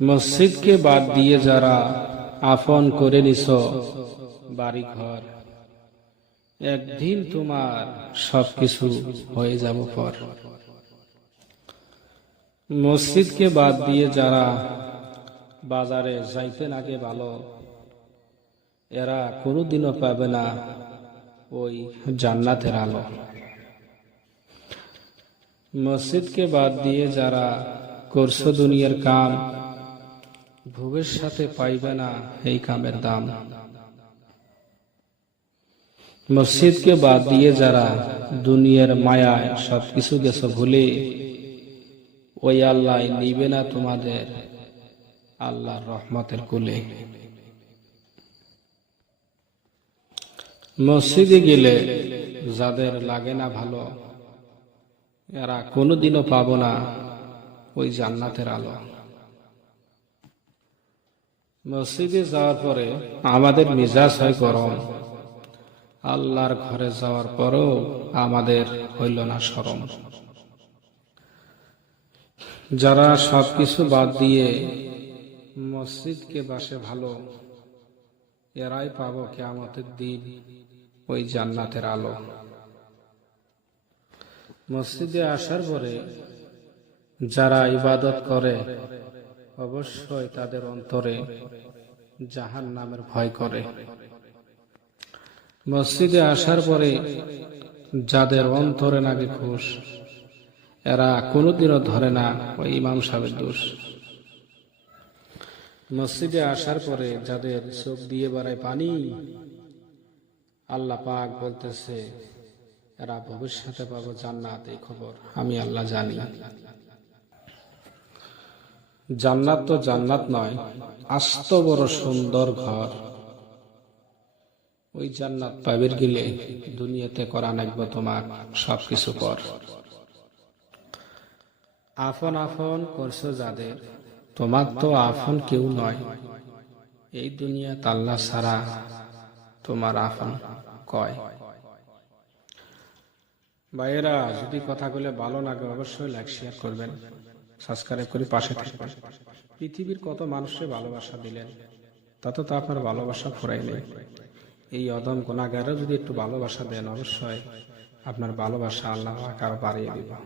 মসজিদকে বাদ দিয়ে যারা আপন করে নিছ বাড়ি ঘর, একদিন তোমার সবকিছু হয়ে যাব পর। মসজিদকে বাদ দিয়ে যারা বাজারে যাইতেন আগে ভালো, এরা কোনোদিনও পাবে না ওই জান্নাতের আলো। মসজিদকে বাদ দিয়ে যারা করছো দুনিয়ার কাম, ভবিষ্যতে পাইবে না এই কামের দাম। মসজিদকে বাদ দিয়ে যারা দুনিয়ার মায়ায় সবকিছু গেছো ভুলে, ওই আল্লাহ নিবে না তোমাদের আল্লাহর রহমতের কুলে। মসজিদে গেলে যাদের লাগে না ভালো, এরা কোনোদিনও পাবো না ওই জান্নাতের আলো। মসজিদে যাওয়ার পরে আমাদের মেজাজ হয় গরম, আল্লাহর ঘরে যাওয়ার পরও আমাদের হইল না শরম। যারা সবকিছু বাদ দিয়ে মসজিদকে বাসে ভালো, এরাই পাবো কিয়ামতের দিন ওই জান্নাতের আলো। মসজিদে আসার পরে যারা ইবাদত করে, অবশ্যই তাদের অন্তরে জাহান্নামের ভয় করে। মসজিদে আসার পরে যাদের অন্তরে নাকি খুশ, এরা কোনোদিনও ধরে না ওই ইমাম সাহেবের দোষ। মসজিদে আসার পরে যাদের চোখ দিয়ে বেড়ায় পানি, আল্লাহ পাক বলতেছে এরা ভবিষ্যতে পাবো জান্নাত, এই খবর আমি আল্লাহ জানি। জান্নাত তো জান্নাত নয়, আস্ত বড় সুন্দর ঘর। ওই জান্নাত পাবের গেলে দুনিয়াতে করা নাকবো তোমার সবকিছু পর। আপন আপন করছো যাদের, তোমার তো আপন কেউ নয় এই দুনিয়া, আল্লাহ ছাড়া তোমার আপন কয়। ভাইয়েরা, যদি কথাগুলো ভালো লাগে অবশ্যই লাইক শেয়ার করবেন, সাবস্ক্রাইব করে পাশে থাকবেন। পৃথিবীর কত মানুষের ভালোবাসা দিলেন, তত তো আপনার ভালোবাসা ফুরাই নেই। এই অদম গুনাহগারও যদি একটু ভালোবাসা দেন, অবশ্যই আপনার ভালোবাসা আল্লাহ আরো বাড়িয়ে দিবেন।